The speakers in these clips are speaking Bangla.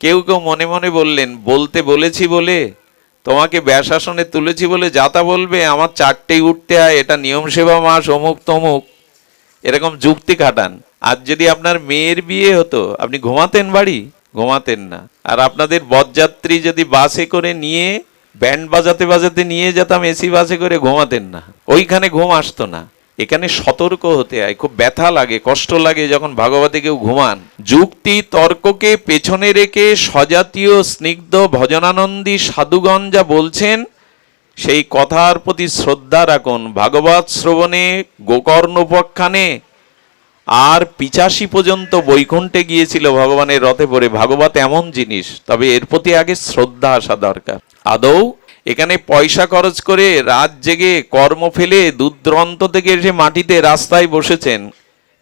কেউ কেউ মনে মনে বললেন, বলতে বলেছি বলে? তোমাকে ব্যাসাসনে তুলেছি বলে যাতা বলবে, আমার চারটেই উঠতে হয়, এটা নিয়ম সেবা মাস, অমুক তমুক। এরকম যুক্তি খাটান। আর যদি আপনার মেয়ের বিয়ে হতো, আপনি ঘুমাতেন বাড়ি? ঘুমাতেন না। আর আপনাদের বরযাত্রী যদি বাসে করে নিয়ে, ব্যান্ড বাজাতে বাজাতে নিয়ে যেতাম, এসি বাসে করে, ঘুমাতেন না। ওইখানে ঘুম আসতো না। এখানে সতর্ক হতে হয়, খুব ব্যথা লাগে, কষ্ট লাগে যখন ভাগবতে কেউ ঘুমান। যুক্তি, তর্ককে পেছনে রেখে সজাতীয় স্নিগ্ধ, ভজনানন্দী সাধুগণ যা বলছেন, সেই কথার প্রতি শ্রদ্ধা রাখুন। ভাগবত শ্রবণে গোকর্ণ উপাখ্যানে আর পিচাশি পর্যন্ত বৈকুণ্ঠে গিয়েছিল ভগবানের রথে পড়ে। ভাগবত এমন জিনিস, তবে এর প্রতি আগে শ্রদ্ধা আসা দরকার। আদৌ এখানে পয়সা খরচ করে রাত জেগে কর্ম ফেলে দূরদূরান্ত থেকে এসে মাটিতে রাস্তায় বসেছেন।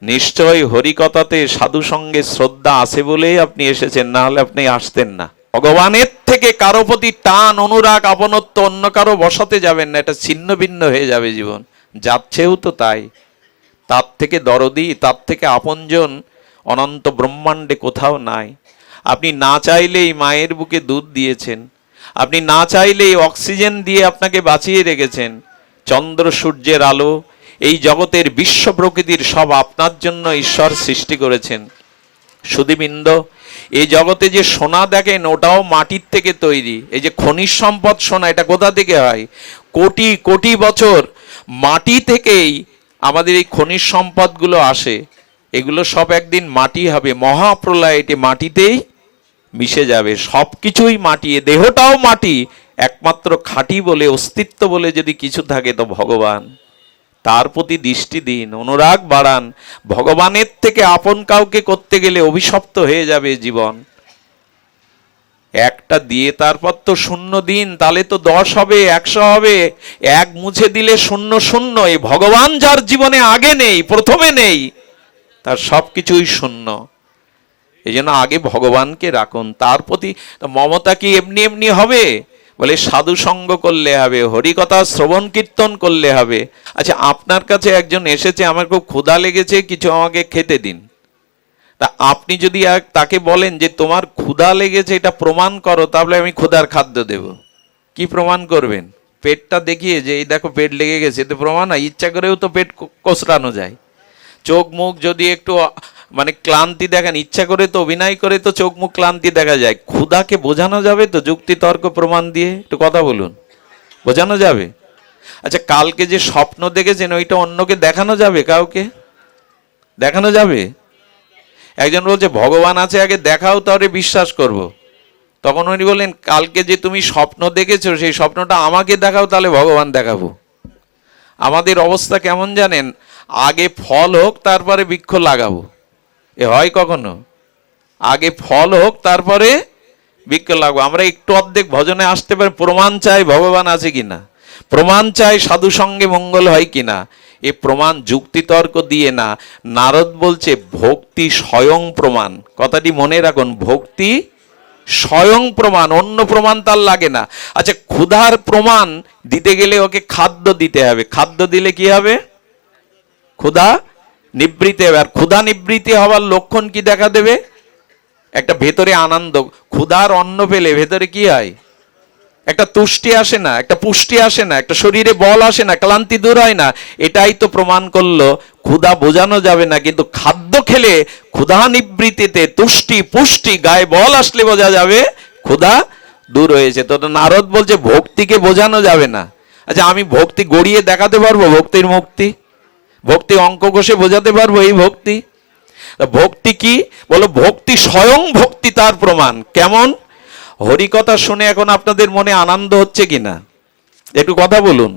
নিশ্চয় হরিকথাতে সাধু সঙ্গে শ্রদ্ধা আছে বলেই আপনি এসেছেন, না হলে আপনি আসতেন না। ভগবানের থেকে কারও প্রতি টান, অনুরাগ, আপনত্ব অন্য কারও বসাতে যাবেন না, এটা ছিন্ন ভিন্ন হয়ে যাবে জীবন। যাচ্ছেও তো তাই। তার থেকে দরদি, তার থেকে আপনজন অনন্ত ব্রহ্মাণ্ডে কোথাও নাই। আপনি না চাইলেই মায়ের বুকে দুধ দিয়েছেন। আপনি না চাইলেই অক্সিজেন দিয়ে আপনাকে বাঁচিয়ে রেখেছেন। চন্দ্র, সূর্যের আলো, এই জগতের বিশ্ব প্রকৃতির সব আপনার জন্য ঈশ্বর সৃষ্টি করেছেন। সুদীবৃন্দ এই জগতে যে সোনা দেখেন, ওটাও মাটির থেকে তৈরি। এই যে খনিজ সম্পদ সোনা, এটা কোথা থেকে হয়? কোটি কোটি বছর মাটি থেকেই আমাদের এই খনিজ সম্পদগুলো আসে। এগুলো সব একদিন মাটি হবে। মহাপ্রলয় এটি মাটিতেই মিশে যাবে। সব কিছুই মাটি দেহটাও মাটি। একমাত্র খাঁটি বলে, অস্তিত্ব বলে যদি কিছু থাকে তো ভগবান। তার প্রতি দৃষ্টি দিন, অনুরাগ বাড়ান। ভগবানের থেকে আপন কাউকে করতে গেলে অভিশপ্ত হয়ে যাবে জীবন। একটা দিয়ে তারপর তো শূন্য দিন, তাহলে তো দশ হবে, একশো হবে। এক মুছে দিলে শূন্য শূন্য। এই ভগবান যার জীবনে আগে নেই, প্রথমে নেই, তার সব কিছুই শূন্য। এই জন্য আগে ভগবানকে রাখুন। তার প্রতি মমতা কি এমনি এমনি হবে? বলে সাধু সঙ্গ করলে হবে, হরিকথা শ্রবণ কীর্তন করলে হবে। আচ্ছা আপনার কাছে একজন এসেছে, আমার খুব ক্ষুধা লেগেছে, কিছু আমাকে খেতে দিন। তা আপনি যদি তাকে বলেন যে তোমার ক্ষুধা লেগেছে, এটা প্রমাণ করো, তাহলে আমি ক্ষুধার খাদ্য দেব। কি প্রমাণ করবেন? পেটটা দেখিয়ে যে, এই দেখো পেট লেগে গেছে, এতে প্রমাণ হয়, ইচ্ছা করেও তো পেট ক- কচলানো যায়। চোখ মুখ যদি একটু মানে ক্লান্তি দেখান, ইচ্ছা করে তো, অভিনয় করে তো চোখ মুখ ক্লান্তি দেখা যায়। ক্ষুধাকে বোঝানো যাবে তো যুক্তি তর্ক প্রমাণ দিয়ে? একটু কথা বলুন। বোঝানো যাবে? আচ্ছা কালকে যে স্বপ্ন দেখেছেন, ওইটা অন্যকে দেখানো যাবে কাউকে? দেখানো যাবে? একজন বলছে, ভগবান আছে, আগে দেখাও, তাহলে বিশ্বাস করব। তখন উনি বললেন, কালকে যে তুমি স্বপ্ন দেখেছ, সেই স্বপ্নটা আমাকে দেখাও, তাহলে ভগবান দেখাবো। আমাদের অবস্থা কেমন জানেন? আগে ফল হোক, তারপরে বৃক্ষ লাগাবো। এ হয় কখনো? আগে ফল হোক, তারপরে বৃক্ষ লাগাবো। আমরা একটু অর্ধেক ভজনে আসতে পারি, প্রমাণ চাই ভগবান আছে কিনা? প্রমাণ চাই সাধু সঙ্গে মঙ্গল হয় কিনা? এ প্রমাণ যুক্তিতর্ক দিয়ে না। নারদ বলছে, ভক্তি স্বয়ং প্রমাণ। কথাটি মনে রাখুন, ভক্তি স্বয়ং প্রমাণ, অন্য প্রমাণ তার লাগে না। আচ্ছা ক্ষুধার প্রমাণ দিতে গেলে ওকে খাদ্য দিতে হবে। খাদ্য দিলে কি হবে? ক্ষুধা নিবৃত্তি হবে। আর ক্ষুধা নিবৃত্তি হওয়ার লক্ষণ কি দেখা দেবে? একটা ভেতরে আনন্দ, ক্ষুধার অন্ন পেলে ভেতরে কি হয়? একটা তুষ্টি আসে না, একটা পুষ্টি আসে না, একটা শরীরে বল আসে না, ক্লান্তি দূর হয় না। এটাই তো প্রমাণ করল, ক্ষুধা বোঝানো যাবে না, কিন্তু খাদ্য খেলে ক্ষুধা নিবৃত্তিতে তুষ্টি, পুষ্টি, গায়ে বল আসলে বোঝা যাবে, ক্ষুধা দূর হয়েছে। তো তো নারদ বলছে, ভক্তিকে বোঝানো যাবে না। আচ্ছা আমি ভক্তি গড়িয়ে দেখাতে পারব ভক্তির মুক্তি? ভক্তি অঙ্ক কষে বোঝাতে পারব এই ভক্তি? ভক্তি কি? বলো, ভক্তি স্বয়ং ভক্তি তার প্রমাণ। কেমন? হরিকথা শুনে এখন আপনাদের মনে আনন্দ হচ্ছে কিনা? একটু কথা বলুন।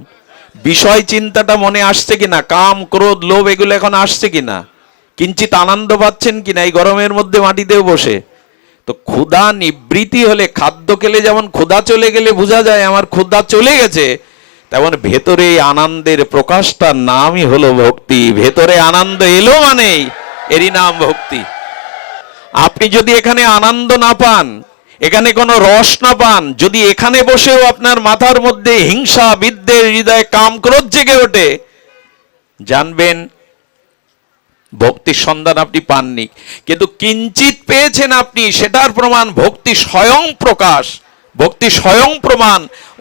বিষয় চিন্তাটা মনে আসছে কিনা? কাম, ক্রোধ, লোভ, এগুলো এখন আসছে কিনা? কিঞ্চিত আনন্দ পাচ্ছেন কিনা? এই গরমের মধ্যে মাটিতেও বসে। তো ক্ষুধা নিবৃত্তি হলে, খাদ্য খেলে যেমন ক্ষুধা চলে গেলে বোঝা যায়, আমার ক্ষুধা চলে গেছে তেমন ভেতরে আনন্দের প্রকাশটার নামই হলো ভক্তি। ভেতরে আনন্দ এলো মানেই এরই নাম ভক্তি। আপনি যদি এখানে আনন্দ না পান, এখানে কোনো রস না পান, যদি এখানে বসেও আপনার মাথার মধ্যে হিংসা, বিদ্বেষ, হৃদয়ে কাম ক্রোধ জেগে ওঠে, জানবেন ভক্তির সন্ধান আপনি পাননি। কিন্তু কিঞ্চিত পেয়েছেন আপনি, সেটার প্রমাণ ভক্তি স্বয়ং প্রকাশ। ভক্তি স্বয়ং প্রমাণ,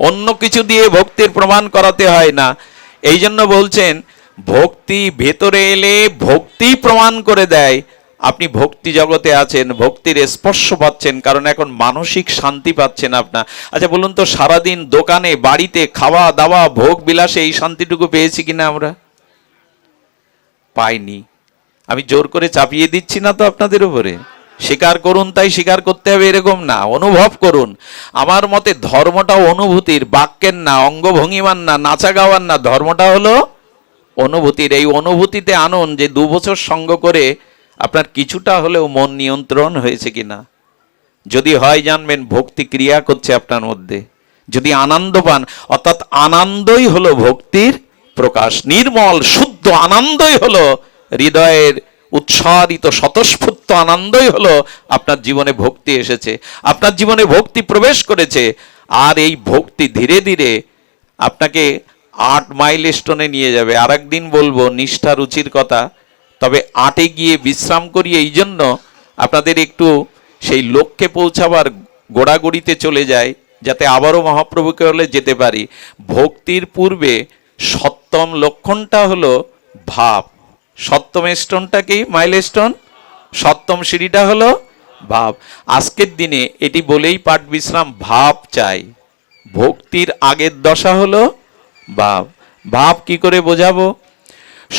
অন্য কিছু দিয়ে ভক্তির প্রমাণ করাতে হয় না। এই জন্য বলছেন, ভক্তি ভেতরে এলে ভক্তি প্রমাণ করে দেয়। আপনি ভক্তি জগতে আছেন, ভক্তির স্পর্শ পাচ্ছেন, কারণ এখন মানসিক শান্তি পাচ্ছেন আপনার। আচ্ছা বলুন তো, সারাদিন দোকানে, বাড়িতে, খাওয়া দাওয়া, ভোগ বিলাসে এই শান্তিটুকু পেয়েছি কিনা আমরা? পাইনি। আমি জোর করে চাপিয়ে দিচ্ছি না তো আপনাদের উপরে? স্বীকার করুন, তাই স্বীকার করতে হবে এরকম না, অনুভব করুন। আমার মতে ধর্মটা অনুভূতির, বাক্যের না, অঙ্গভঙ্গিমার না নাচা গাওয়ার না, ধর্মটা হলো অনুভূতির। এই অনুভূতিতে আনুন যে দু বছর সঙ্গ করে আপনার কিছুটা হলেও মন নিয়ন্ত্রণ হয়েছে কিনা। যদি হয় জানবেন, ভক্তি ক্রিয়া করছে আপনার মধ্যে। যদি আনন্দ পান, অর্থাৎ আনন্দই হলো ভক্তির প্রকাশ। নির্মল, শুদ্ধ আনন্দই হলো হৃদয়ের উৎসারিত স্বতঃস্ফূর্ত আনন্দই হলো আপনার জীবনে ভক্তি এসেছে। আপনার জীবনে ভক্তি প্রবেশ করেছে। আর এই ভক্তি ধীরে ধীরে আপনাকে আট মাইল স্টোনে নিয়ে যাবে। আর একদিন বলব, নিষ্ঠা, রুচির কথা। তবে আটে গিয়ে বিশ্রাম করি এই জন্য আপনাদের একটু সেই লক্ষ্যে পৌঁছাবার গোড়াগড়িতে চলে যায় যাতে আবারও মহাপ্রভুকে হলে যেতে পারি। ভক্তির পূর্বে সপ্তম লক্ষণটা হলো ভাব। সপ্তম স্টোনটা কি মাইল স্টোন সপ্তম সিঁড়িটা হলো ভাব। আজকের দিনে এটি বলেই পাঠ বিশ্রাম ভাব চাই। ভক্তির আগের দশা হলো ভাব। ভাব কি করে বোঝাবো?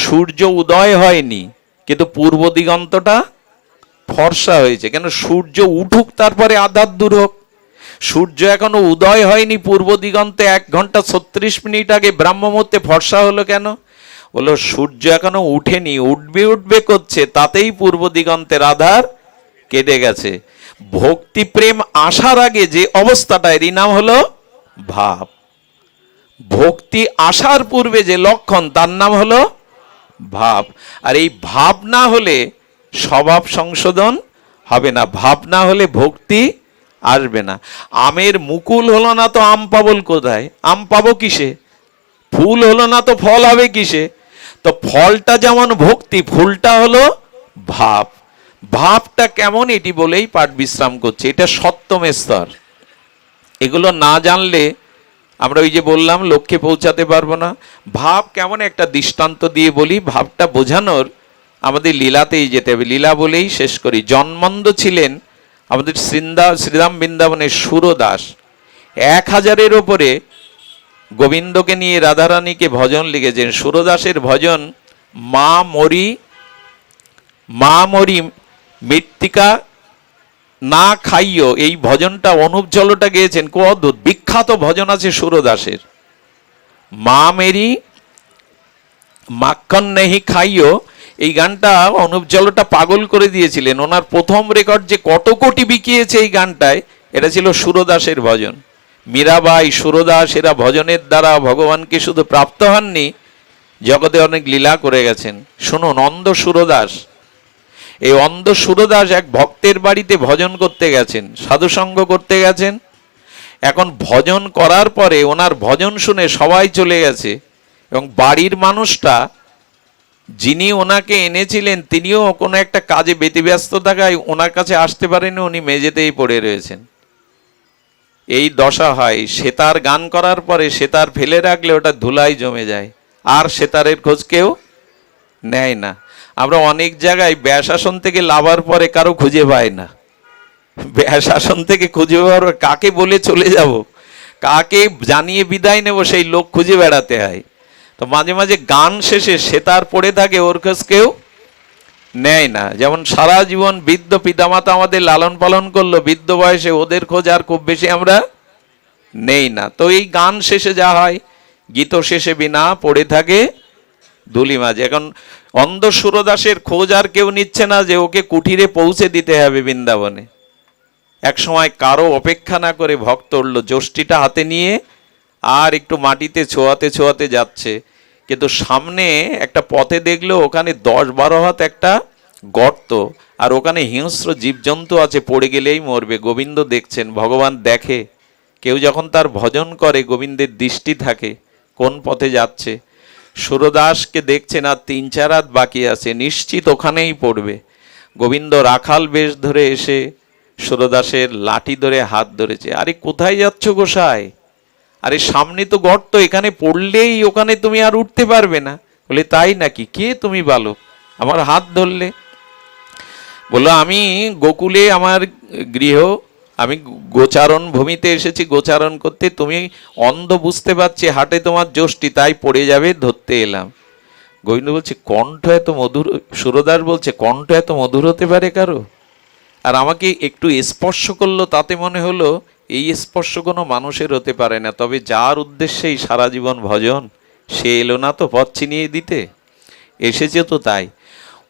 সূর্য উদয় হয়নি, কিন্তু পূর্ব দিগন্তটা ফর্সা হয়েছে। কেন? সূর্য উঠুক, তারপরে আধার দূর হোক। সূর্য এখনও উদয় হয়নি, পূর্ব দিগন্তে এক ঘণ্টা ছত্রিশ মিনিট আগে ব্রাহ্মমূর্তে ফর্সা হলো কেন? বলল, সূর্য এখনও উঠেনি, উঠবে উঠবে করছে, তাতেই পূর্ব দিগন্তের আধার কেটে গেছে। ভক্তি প্রেম আসার আগে যে অবস্থাটা, এরই নাম হলো ভাব। ভক্তি আসার পূর্বে যে লক্ষণ, তার নাম হলো ভাব। আর এই ভাব না হলে স্বভাব সংশোধন হবে না, ভাব না হলে ভক্তি আসবে না। আমের মুকুল হলো না তো আম পাবল কোথায়? আম পাবো কিসে? ফুল হলো না তো ফল হবে কিসে? তো ফলটা যেমন ভক্তি, ফুলটা হলো ভাব। ভাবটা কেমন এটি বলেই পাঠ বিশ্রাম করছে। এটা সপ্তম স্তর। এগুলো না জানলে আমরা ওই যে বললাম, লক্ষ্যে পৌঁছাতে পারব না। ভাব কেমন একটা দৃষ্টান্ত দিয়ে বলি, ভাবটা বোঝানোর আমাদের লীলাতেই যেতে হবে। লীলা বলেই শেষ করি। জন্মন্দ ছিলেন আমাদের শ্রীন্দা শ্রীরাম বৃন্দাবনের সুরদাস। এক হাজারের ওপরে গোবিন্দকে নিয়ে রাধারানীকে ভজন লিখেছেন। সুরদাসের ভজন, মা মরি মা মরি মৃত্তিকা না খাইও এই ভজনটা অনুপ জলটা গেয়েছেন, কো অদ্ভুত। বিখ্যাত ভজন আছে সুরদাসের। মা মেরি মাখন নেহি খাইও এই গানটা অনুপ জলটা পাগল করে দিয়েছিলেন। ওনার প্রথম রেকর্ড যে কত কোটি বিকিয়েছে এই গানটায়, এটা ছিল সুরদাসের ভজন। মীরাবাই সুরদাস এরা ভজনের দ্বারা ভগবানকে শুধু প্রাপ্ত হননি, জগতে অনেক লীলা করে গেছেন। শুনুন, অন্ধ সুরদাস। এই অন্ধ সুরদাস এক ভক্তের বাড়িতে ভজন করতে গেছেন, সাধুসঙ্গ করতে গেছেন। এখন ভজন করার পরে ওনার ভজন শুনে সবাই চলে গেছে এবং বাড়ির মানুষটা যিনি ওনাকে এনেছিলেন, তিনিও কোনো একটা কাজে ব্যতিব্যস্ত থাকায় ওনার কাছে আসতে পারেনি উনি মেঝেতেই পড়ে রয়েছেন। এই দশা হয়। সেতার গান করার পরে সেতার ফেলে রাখলে ওটা ধুলাই জমে যায়। আর সেতারের খোঁজ কেউ নেয় না। আমরা অনেক জায়গায় ব্যাসাসন থেকে লাভার পরে কারও খুঁজে পাই না। ব্যাসাসন থেকে খুঁজে পাওয়ার পর কাকে বলে চলে যাব? কাকে জানিয়ে বিদায় নেব সেই লোক খুঁজে বেড়াতে হয়। তো মাঝে মাঝে গান শেষে সেতার পড়ে থাকে, ওর খোঁজ কেউ নেয় না। যেমন সারা জীবন বৃদ্ধ পিতামাতা আমাদের লালন পালন করল, বৃদ্ধ বয়সে ওদের খোঁজ আর খুব বেশি আমরা নেই না। তো এই গান শেষে যা হয়, গীত শেষে বিনা পড়ে থাকে ধুলি মাঝে। এখন অন্ধ সুরদাসের খোঁজ আর কেউ নিচ্ছে না যে ওকে কুঠিরে পৌঁছে দিতে হবে বৃন্দাবনে। এক সময় কারও অপেক্ষা না করে ভক্ত উঠল যষ্টিটা হাতে নিয়ে আর একটু মাটিতে ছোঁয়াতে ছোঁয়াতে যাচ্ছে। কিন্তু সামনে একটা পথে দেখল ওখানে দশ বারো হাত একটা গর্ত, আর ওখানে হিংস্র জীবজন্তু আছে, পড়ে গেলেই মরবে। গোবিন্দ দেখছেন, ভগবান দেখে। কেউ যখন তার ভজন করে, গোবিন্দের দৃষ্টি থাকে, কোন পথে যাচ্ছে? সুরদাসকে দেখছেন, আর তিন চার হাত বাকি আছে, নিশ্চিত ওখানেই পড়বে। গোবিন্দ রাখাল বেশ ধরে এসে সুরদাসের লাঠি ধরে হাত ধরেছে। আরে কোথায় যাচ্ছ গোসাই? আরে সামনে তো গর্ত, এখানে পড়লেই ওখানে তুমি আর উঠতে পারবে না। বলে, তাই নাকি? কে তুমি বালক? আমার হাত ধরলে? বলল, আমি গোকুলে আমার গৃহ, আমি গোচারণ ভূমিতে এসেছি, গোচারণ করতে। তুমি অন্ধ বুঝতে পারছি, হাটে তোমার যষ্টি, তাই পড়ে যাবে, ধরতে এলাম। গোবিন্দ বলছে, কণ্ঠ এত মধুর, সুরদাস বলছে, কণ্ঠ এত মধুর হতে পারে কারও? আর আমাকে একটু স্পর্শ করল, তাতে মনে হলো এই স্পর্শ কোনো মানুষের হতে পারে না। তবে যার উদ্দেশ্যেই সারা জীবন ভজন, সে এলো না তো পথ চিনিয়ে দিতে? এসেছে তো তাই।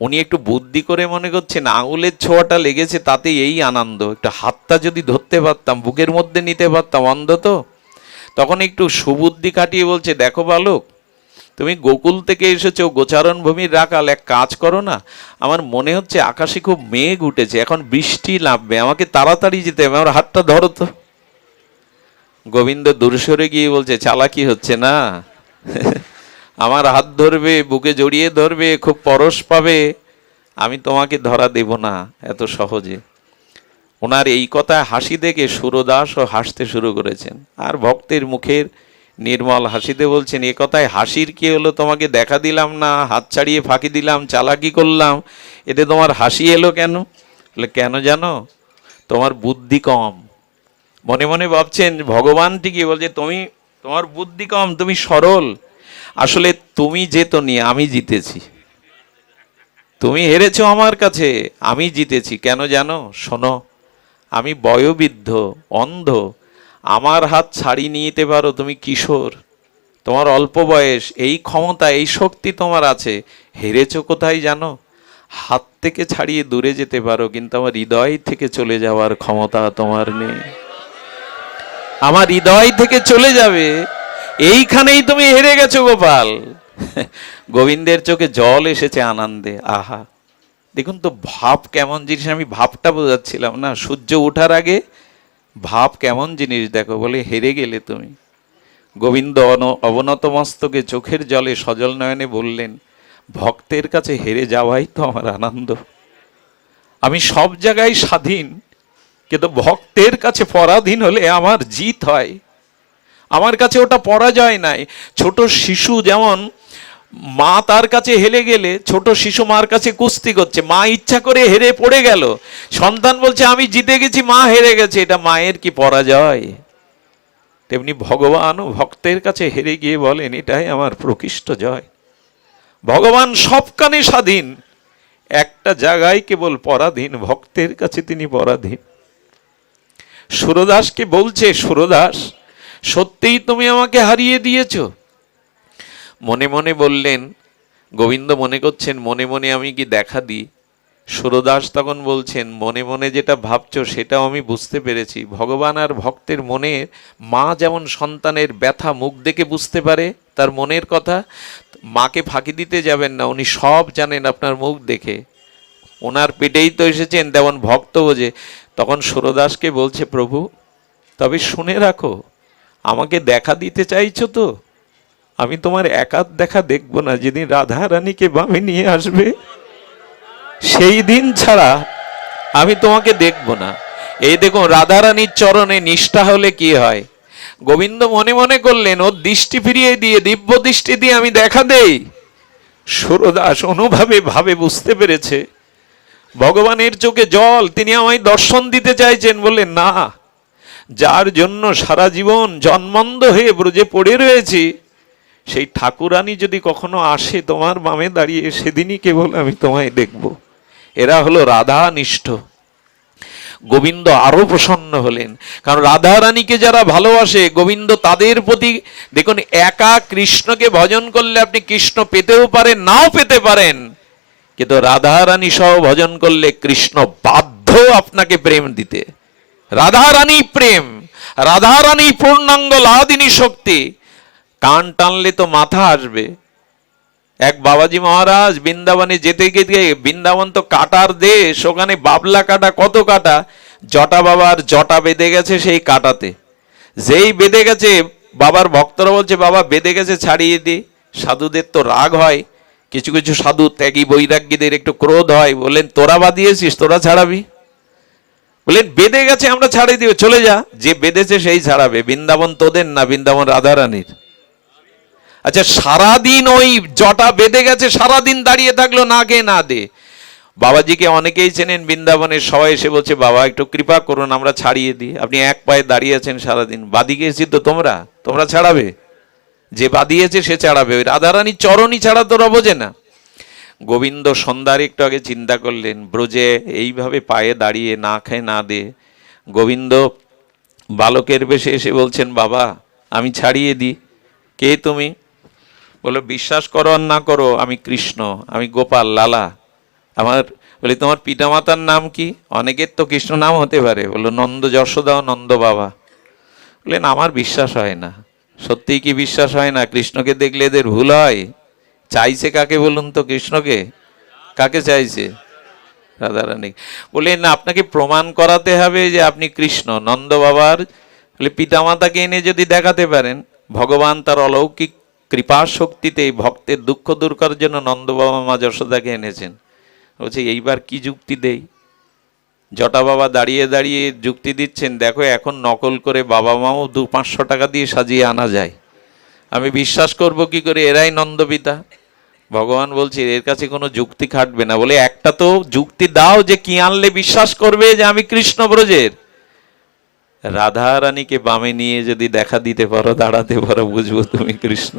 উনি একটু বুদ্ধি করে মনে করছেন, আঙুলের ছোঁয়াটা লেগেছে তাতে এই আনন্দ। একটু হাতটা যদি ধরতে পারতাম, বুকের মধ্যে নিতে পারতাম অন্ধ তো তখন একটু সুবুদ্ধি কাটিয়ে বলছে, দেখো বালক, তুমি গোকুল থেকে এসেছ, গোচারণ ভূমির রাখাল এক কাজ করো না। আমার মনে হচ্ছে আকাশে খুব মেঘ উঠেছে, এখন বৃষ্টি নামবে, আমাকে তাড়াতাড়ি যেতে হবে, আমার হাতটা ধরো তো। গোবিন্দ দূরসরে গিয়ে বলছে, চালাকি হচ্ছে না। আমার হাত ধরবে, বুকে জড়িয়ে ধরবে, খুব পরশ পাবে। আমি তোমাকে ধরা দেব না। এত সহজে। ওনার এই কথায় হাসি দেখে সুরদাসও হাসতে শুরু করেছেন। আর ভক্তের মুখের নির্মল হাসিতে বলছেন, এ কথায় হাসির কি হলো? তোমাকে দেখা দিলাম না, হাত ছাড়িয়ে ফাঁকি দিলাম, চালাকি করলাম। এতে তোমার হাসি এলো কেন? কেন জানো? তোমার বুদ্ধি কম। মনে মনে ভাবছেন, ভগবান ঠিকই বলছে, তুমি, তোমার বুদ্ধি কম, তুমি সরল। আসলে তুমি যেত নিয়ে আমি জিতেছি। তুমি হেরেছো আমার কাছে, আমি জিতেছি। কেন জানো? শোনো, আমি বয়োবৃদ্ধ, অন্ধ। আমার হাত ছাড়িয়ে নিতে পারো তুমি কিশোর। তোমার অল্প বয়স, এই ক্ষমতা, এই শক্তি তোমার আছে। হেরেছো কোথায় জানো? হাত থেকে ছাড়িয়ে দূরে যেতে পারো, কিন্তু আমার হৃদয় থেকে চলে যাওয়ার ক্ষমতা তোমার নেই। আমার হৃদয় থেকে চলে যাবে। এইখানেই তুমি হেরে গেছো, গোপাল। গোবিন্দের চোখে জল এসেছে আনন্দে। আহা, দেখুন তো ভাব কেমন জিনিস। আমি ভাবটা বোঝাচ্ছিলাম না। সূর্য ওঠার আগে ভাব কেমন জিনিস দেখো, বলে হেরে গেলে তুমি। গোবিন্দ অবনত মস্তকে চোখের জলে সজল নয়নে বললেন, ভক্তের কাছে হেরে যাওয়াই তো আমার আনন্দ। আমি সব জায়গায় স্বাধীন। কিন্তু ভক্তের কাছে পরাধীন হলে আমার জিত হয়। আমার কাছে ওটা পরাজয় নাই। ছোট শিশু যেমন মা তার কাছে হেলে গেলে, ছোট শিশু মার কাছে কুস্তি করছে, মা ইচ্ছা করে হেরে পড়ে গেল। সন্তান বলছে, আমি জিতে গেছি, মা হেরে গেছে। এটা মায়ের কি পরাজয়? তেমনি ভগবানও ভক্তের কাছে হেরে গিয়ে বলেন, এটাই আমার প্রকৃষ্ট জয়। ভগবান সবখানে স্বাধীন। একটা জায়গায় কেবল পরাধীন, ভক্তের কাছে তিনি পরাধীন। সুরদাসকে বলছে, সুরদাস? সত্যিই তুমি আমাকে হারিয়ে দিয়েছ। মনে মনে বললেন, গোবিন্দ মনে করছেন, মনে মনে আমি কি দেখা দিই? সুরদাস তখন বলছেন, মনে মনে যেটা ভাবছ সেটাও আমি বুঝতে পেরেছি। ভগবান আর ভক্তের মনে মা যেমন সন্তানের ব্যথা মুখ দেখে বুঝতে পারে, তার মনের কথা, মাকে ফাঁকি দিতে যাবেন না, উনি সব জানেন আপনার মুখ দেখে। ওনার পেটেই তো এসেছেন, তেমন ভক্ত বোঝে। তখন সুরদাসকে বলছে, প্রভু, তবে শুনে রাখো, আমাকে দেখা দিতে চাইছো তো? আমি তোমার একাত দেখা দেখব না যেদিন রাধা রানীকে বামে নিয়ে আসবে, সেই দিন ছাড়া আমি তোমাকে দেখব না। এই দেখুন, রাধারানীর চরণে নিষ্ঠা হলে কি হয়? গোবিন্দ মনে মনে করলেন, ওর দৃষ্টি ফিরিয়ে দিয়ে, দিব্য দৃষ্টি দিয়ে আমি দেখা দেই। সুরদাস অনুভাবে ভাবে বুঝতে পেরেছে ভগবানের চোখে জল, তিনি আমায় দর্শন দিতে চাইছেন। বলে না, যার জন্য সারা জীবন জন্মন্ধ হয়ে ব্রজে পড়ে রয়েছি, সেই ঠাকুরানী যদি কখনো আসে তোমার বামে দাঁড়িয়ে, সেদিনই কেবল আমি তোমায় দেখব। এরা হলো রাধা নিষ্ঠ গোবিন্দ আরও প্রসন্ন হলেন। কারণ রাধা রানীকে যারা ভালোবাসে, গোবিন্দ তাদের প্রতি, দেখুন, একা কৃষ্ণকে ভজন করলে আপনি কৃষ্ণ পেতেও পারেন, নাও পেতে পারেন। কিন্তু রাধা রানী সহ ভজন করলে কৃষ্ণ বাধ্য আপনাকে প্রেম দিতে। রাধা রানী প্রেম রাধা রানী পূর্ণাঙ্গ লাদিনী শক্তি। কান টানলে তো মাথা আসবে। এক বাবাজি মহারাজ বৃন্দাবনে যেতে গিয়ে বৃন্দাবন তো কাটার দেশ, ওখানে বাবলা কাটা কত কাটা? জটা বাবার জটা বেঁধে গেছে সেই কাটাতে। যেই বেঁধে গেছে, বাবার ভক্তরা বলছে, বাবা, বেঁধে গেছে, ছাড়িয়ে দি। সাধুদের তো রাগ হয়। কিছু কিছু সাধু ত্যাগী বৈরাগ্যীদের একটু ক্রোধ হয় বললেন তোরা বাদিয়েছিস তোরা ছাড়াবি? বললেন বেঁধে গেছে, আমরা ছাড়ে দিও চলে যা। যে বেঁধেছে, সেই ছাড়াবে। বৃন্দাবন তোদের না, বৃন্দাবন রাধারানীর? আচ্ছা সারাদিন ওই জটা বেঁধে গেছে, সারাদিন দাঁড়িয়ে থাকল না গে না দে। বাবাজিকে অনেকেই চেনেন বৃন্দাবনের সবাই এসে বলছে, বাবা, একটু কৃপা করুন, আমরা ছাড়িয়ে দিই। আপনি এক পায়ে দাঁড়িয়ে আছেন সারাদিন বাদি গেছি তো তোমরা? তোমরা ছাড়াবে? যে বাদিয়েছে সে ছাড়াবে। ওই রাধারানী চরণই ছাড়া তোরা বোঝে না। গোবিন্দ সন্ধ্যার একটু আগে চিন্তা করলেন, ব্রজে এইভাবে পায়ে দাঁড়িয়ে না খেয়ে না দে। গোবিন্দ বালকের বেশে এসে বলছেন, বাবা, আমি ছাড়িয়ে দিই। কে তুমি? বলে, বিশ্বাস করো আর না করো, আমি কৃষ্ণ, আমি গোপাল, লালা। আমার বলি, তোমার পিতামাতার নাম কি? অনেকের তো কৃষ্ণ নাম হতে পারে। বলল নন্দ যশোদা, নন্দ বাবা। বললেন আমার বিশ্বাস হয় না। সত্যিই কি বিশ্বাস হয় না? কৃষ্ণকে দেখলে এদের ভুল হয়? চাইছে কাকে বলুন তো কৃষ্ণকে? কাকে চাইছে? রাধারানী। বললেন, না, আপনাকে প্রমাণ করাতে হবে যে আপনি কৃষ্ণ, নন্দ বাবার। বলে, পিতামাতাকে এনে যদি দেখাতে পারেন, ভগবান তার অলৌকিক কৃপা শক্তিতে এই ভক্তের দুঃখ দূর করার জন্য নন্দ বাবা মা যশোদাকে এনেছেন। বলছে, এইবার কি যুক্তি দেই? জটা বাবা দাঁড়িয়ে দাঁড়িয়ে যুক্তি দিচ্ছেন, দেখো, এখন নকল করে বাবা মাও দু পাঁচশো টাকা দিয়ে সাজিয়ে আনা যায়। আমি বিশ্বাস করব কি করে? এরাই নন্দপিতা। ভগবান বলছে, এর কাছে কোনো যুক্তি খাটবে না। বলে, একটা তো যুক্তি দাও যে কি আনলে বিশ্বাস করবে যে আমি কৃষ্ণ ব্রজের রাধা রানীকে বামে নিয়ে যদি দেখা দিতে পারো, দাঁড়াতে পারো, বুঝব তুমি কৃষ্ণ।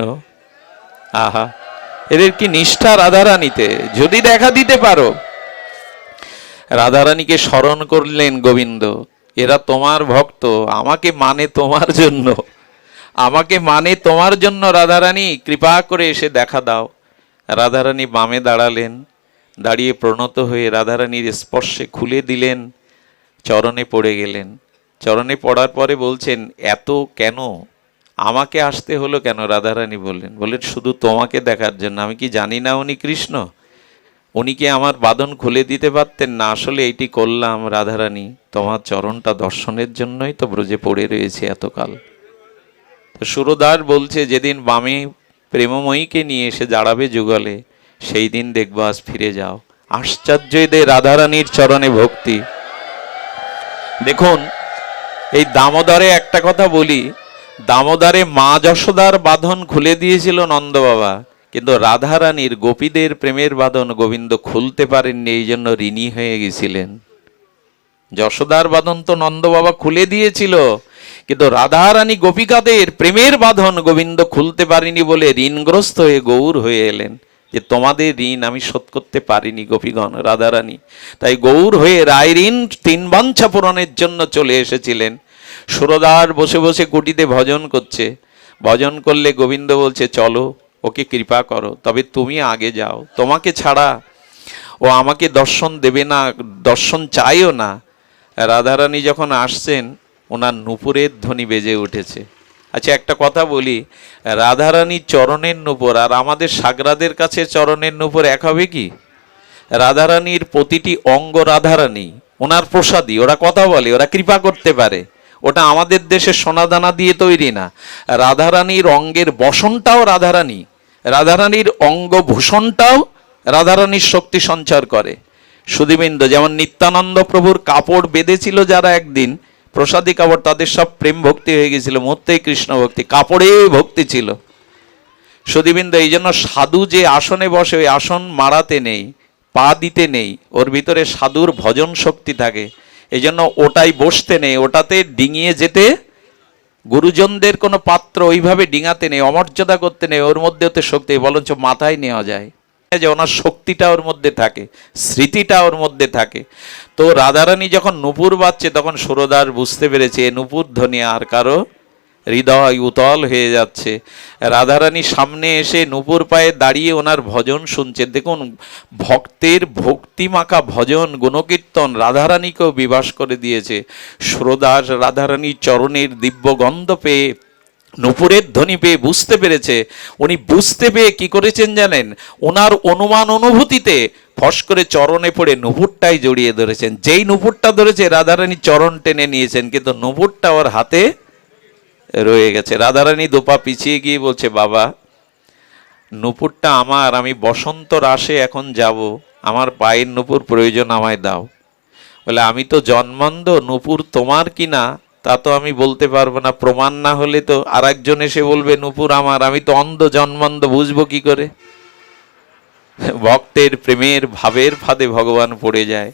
আহা, এদের কি নিষ্ঠা রাধা রানীতে যদি দেখা দিতে পারো রাধারানীকে স্মরণ করলেন, গোবিন্দ, এরা তোমার ভক্ত, আমাকে মানে তোমার জন্য। আমাকে মানে তোমার জন্য, রাধারানী, কৃপা করে এসে দেখা দাও। রাধারানী বামে দাঁড়ালেন, দাঁড়িয়ে প্রণত হয়ে রাধারানীর স্পর্শে খুলে দিলেন, চরণে পড়ে গেলেন। চরণে পড়ার পরে বলছেন, এত কেন? আমাকে আসতে হলো কেন? রাধারানী বললেন বললেন, শুধু তোমাকে দেখার জন্য। আমি কি জানি না উনি কৃষ্ণ? উনি কি আমার বাঁধন খুলে দিতে পারতেন? না, আসলে এইটি করলাম, রাধারানী। তোমার চরণটা দর্শনের জন্যই তো ব্রজে পড়ে রয়েছে এতকাল। তো সুরদার বলছে, যেদিন বামে প্রেমময়ীকে নিয়ে এসে দাঁড়াবে যুগলে, সেই দিন দেখব আজ ফিরে যাও। আশ্চর্য এদের রাধারানীর চরণে ভক্তি। দেখুন, এই দামোদরে একটা কথা বলি। দামোদরে মা যশোদার বাঁধন খুলে দিয়েছিল নন্দ বাবা কিন্তু রাধারানীর গোপীদের প্রেমের বাঁধন গোবিন্দ খুলতে পারেননি, এই জন্য ঋণী হয়ে গেছিলেন। যশোদার বাঁধন তো নন্দ বাবা খুলে দিয়েছিল, কিন্তু রাধারানী গোপিকাদের প্রেমের বাঁধন গোবিন্দ খুলতে পারেনি বলে ঋণগ্রস্ত হয়ে গৌর হয়ে এলেন যে, তোমাদের ঋণ আমি শোধ করতে পারিনি গোপীগণ, রাধারানী। তাই গৌর হয়ে রায় ঋণ তিন বাঞ্ছা পূরণের জন্য চলে এসেছিলেন। সুরদার বসে বসে কুটিতে ভজন করছে। ভজন করলে গোবিন্দ বলছে, চলো ওকে কৃপা করো, তবে তুমি আগে যাও। তোমাকে ছাড়া ও আমাকে দর্শন দেবে না, দর্শন চাইও না। রাধারানী যখন আসছেন, ওনার নুপুরের ধ্বনি বেজে উঠেছে। আচ্ছা একটা কথা বলি, রাধারানীর চরণের নুপুর আর আমাদের সাগরাদের কাছে চরণের নুপুর এক হবে কি? রাধারানীর প্রতিটি অঙ্গ রাধারানী, ওনার প্রসাদী, ওরা কথা বলে, ওরা কৃপা করতে পারে। ওটা আমাদের দেশে সোনাদানা দিয়ে তৈরি না। রাধারানীর অঙ্গের বসনটাও রাধারানী। রাধারানীর অঙ্গভূষণটাও রাধারানীর শক্তি সঞ্চার করে। সুদীবিন্দ যেমন নিত্যানন্দ প্রভুর কাপড় বেঁধেছিল যারা একদিন, প্রসাদী কাপড়, তাদের সব প্রেম ভক্তি হয়ে গেছিল মূর্তেই কৃষ্ণ ভক্তি, কাপড়েই ভক্তি ছিল। সুদীবিন্দ এই জন্য সাধু যে আসনে বসে, ওই আসন মারাতে নেই, পা দিতে নেই, ওর ভিতরে সাধুর ভজন শক্তি থাকে। এই জন্য ওটাই বসতে নেই, ওটাতে ডিঙিয়ে যেতে গুরুজনদের কোনো পাত্র ওইভাবে ডিঙাতে নেই, অমর্যাদা করতে নেই, ওর মধ্যে ওতে শক্তি বরঞ্চ মাথায় নেওয়া যায়। যে ওনার শক্তিটা ওর মধ্যে থাকে, স্মৃতিটা ওর মধ্যে থাকে। তো রাধারানী যখন নুপুর বাজছে তখন সুরদার বুঝতে পেরেছে নুপুর ধ্বনি আর কারও হৃদয় উতল হয়ে যাচ্ছে। রাধারানী সামনে এসে নুপুর পায়ে দাঁড়িয়ে ওনার ভজন শুনছে দেখুন, ভক্তের ভক্তিমাখা ভজন, গুণকীর্তন রাধারানীকেও বিবাস করে দিয়েছে। সুরদাস রাধারানীর চরণের দিব্য গন্ধ পেয়ে, নুপুরের ধ্বনি পেয়ে বুঝতে পেরেছে। উনি বুঝতে পেয়ে কি করেছেন জানেন? ওনার অনুমান অনুভূতিতে ফস করে চরণে পড়ে নুপুরটাই জড়িয়ে ধরেছেন। যেই নুপুরটা ধরেছে, রাধারানী চরণ টেনে নিয়েছেন, কিন্তু নুপুরটা ওর হাতে রয়ে গেছে। রাধারানী দোপা পিছিয়ে গিয়ে বলছে, বাবা, নুপুরটা আমার, আমি বসন্ত রাসে এখন যাব। আমার পায়ের নুপুর প্রয়োজন আমায় দাও। বলে, আমি তো জন্মান্ধ, নুপুর তোমার কি না? তা তো আমি বলতে পারব না। প্রমাণ না হলে তো আর একজন এসে বলবে, নুপুর আমার, আমি তো অন্ধ, জন্মান্ধ, বুঝব কি করে? ভক্তের প্রেমের ভাবের ফাঁদে ভগবান পড়ে যায়।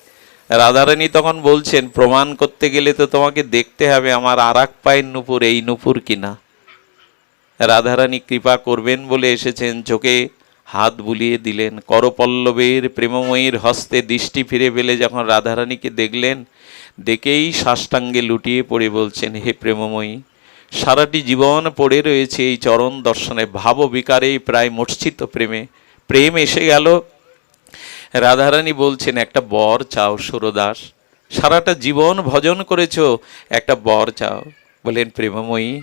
রাধারানী তখন বলছেন, প্রমাণ করতে গেলে তো তোমাকে দেখতে হবে আমার আর এক পায়ের নুপুর, এই নুপুর কিনা? রাধারানী কৃপা করবেন বলে এসেছেন, চোখে হাত বুলিয়ে দিলেন। করপল্লবের প্রেমময়ীর হস্তে দৃষ্টি ফিরে পেলে যখন রাধারানীকে দেখলেন, দেখেই সাষ্টাঙ্গে লুটিয়ে পড়ে বলছেন, হে প্রেমময়ী, সারাটি জীবন পড়ে রয়েছে এই চরণ দর্শনে। ভাব বিকারেই প্রায় মূর্ছিত প্রেমে, প্রেম এসে গেল রাধারানী বলছেন, একটা বর চাও সুরদাস, সারাটা জীবন ভজন করেছ, একটা বর চাও। বলেন, প্রেমময়ী,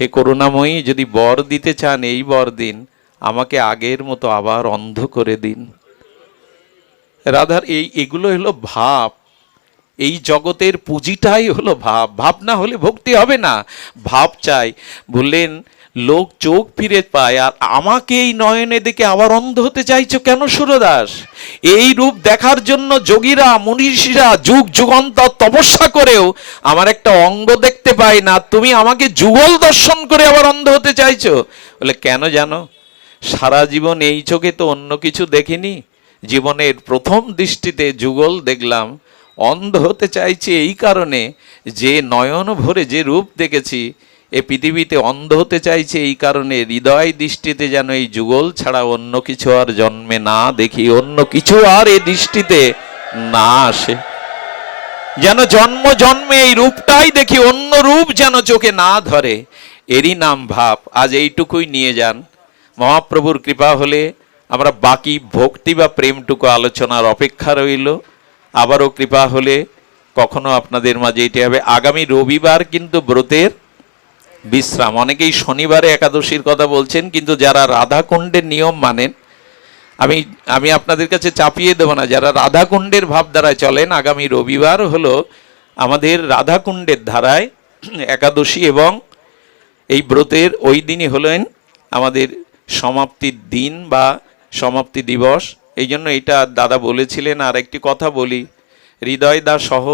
হে করুণাময়ী, যদি বর দিতে চান এই বর দিন, আমাকে আগের মতো আবার অন্ধ করে দিন। রাধার এই, এগুলো হলো ভাব। এই জগতের পুঁজিটাই হলো ভাব। ভাব না হলে ভক্তি হবে না। ভাব চাই। বললেন লোক চোখ ফিরে পায়, আর আমাকে এই নয়নে দেখে আবার অন্ধ হতে চাইছো কেন, সুরদাস? এই রূপ দেখার জন্য যোগীরা, মনীষীরা যুগ যুগান্তর তপস্যা করেও আমার একটা অঙ্গ দেখতে পাই না। তুমি আমাকে যুগল দর্শন করে আবার অন্ধ হতে চাইছো। বলে, কেন জানো? সারা জীবন এই চোখে তো অন্য কিছু দেখিনি। জীবনের প্রথম দৃষ্টিতে যুগল দেখলাম, অন্ধ হতে চাইছি এই কারণে যে নয়ন ভরে যে রূপ দেখেছি এ পৃথিবীতে অন্ধ হতে চাইছে এই কারণে হৃদয় দৃষ্টিতে যেন এই যুগল ছাড়া অন্য কিছু আর জন্মে না দেখি, অন্য কিছু আর এ দৃষ্টিতে না আসে। যেন জন্ম জন্মে এই রূপটাই দেখি, অন্য রূপ যেন চোখে না ধরে। এরই নাম ভাব, আজ এইটুকুই নিয়ে যান। মহাপ্রভুর কৃপা হলে আমরা বাকি ভক্তি বা প্রেমটুকু আলোচনার অপেক্ষা রইল। আবারও কৃপা হলে কখনো আপনাদের মাঝে এটি হবে। আগামী রবিবার কিন্তু ব্রতের বিশ্রাম। অনেকেই শনিবারে একাদশীর কথা বলছেন, কিন্তু যারা রাধাকুণ্ডের নিয়ম মানেন, আমি আমি আপনাদের কাছে চাপিয়ে দেবো না, যারা রাধাকুণ্ডের ভাবধারায় চলেন, আগামী রবিবার হলো আমাদের রাধাকুণ্ডের ধারায় একাদশী এবং এই ব্রতের ওই দিনই হলেন আমাদের সমাপ্তির দিন বা সমাপ্তি দিবস। এই জন্য এটা দাদা বলেছিলেন, আর একটি কথা বলি, হৃদয় দা সহ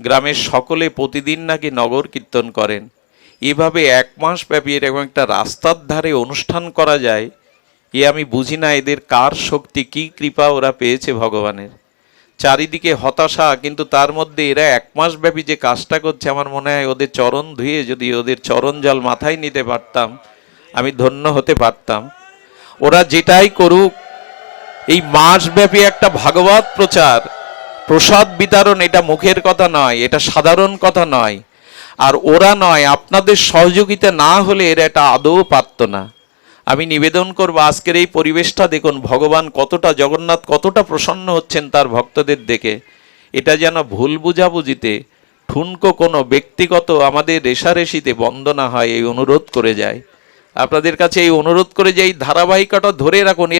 গ্রামের সকলে প্রতিদিন নাকি নগর কীর্তন করেন। এভাবে এক মাস ব্যাপী এরকম একটা রাস্তার ধারে অনুষ্ঠান করা যায়, এ আমি বুঝি না এদের কার শক্তি, কি কৃপা ওরা পেয়েছে ভগবানের। চারিদিকে হতাশা, কিন্তু তার মধ্যে এরা এক মাস ব্যাপী যে কাজটা করছে, আমার মনে হয় ওদের চরণ ধুয়ে যদি ওদের চরণ জল মাথায় নিতে পারতাম, আমি ধন্য হতে পারতাম। ওরা যেটাই করুক, এই মাসব্যাপী একটা ভাগবত প্রচার, প্রসাদ বিতরণ এটা মুখের কথা নয়, এটা সাধারণ কথা নয়। আর ওরা নয়, আপনাদের সহযোগিতা না হলে এরা এটা আদৌ পারত না। আমি নিবেদন করব, আজকের এই পরিবেশটা দেখুন, ভগবান কতটা জগন্নাথ কতটা প্রসন্ন হচ্ছেন তার ভক্তদের দেখে। এটা যেন ভুল বুঝাবুঝিতে ঠুনকো কোনো ব্যক্তিগত আমাদের রেশারেশিতে বন্ধ না হয়, এই অনুরোধ করে যায়। আপনাদের কাছে এই অনুরোধ করে যে এই ধারাবাহিকতা ধরে রাখুন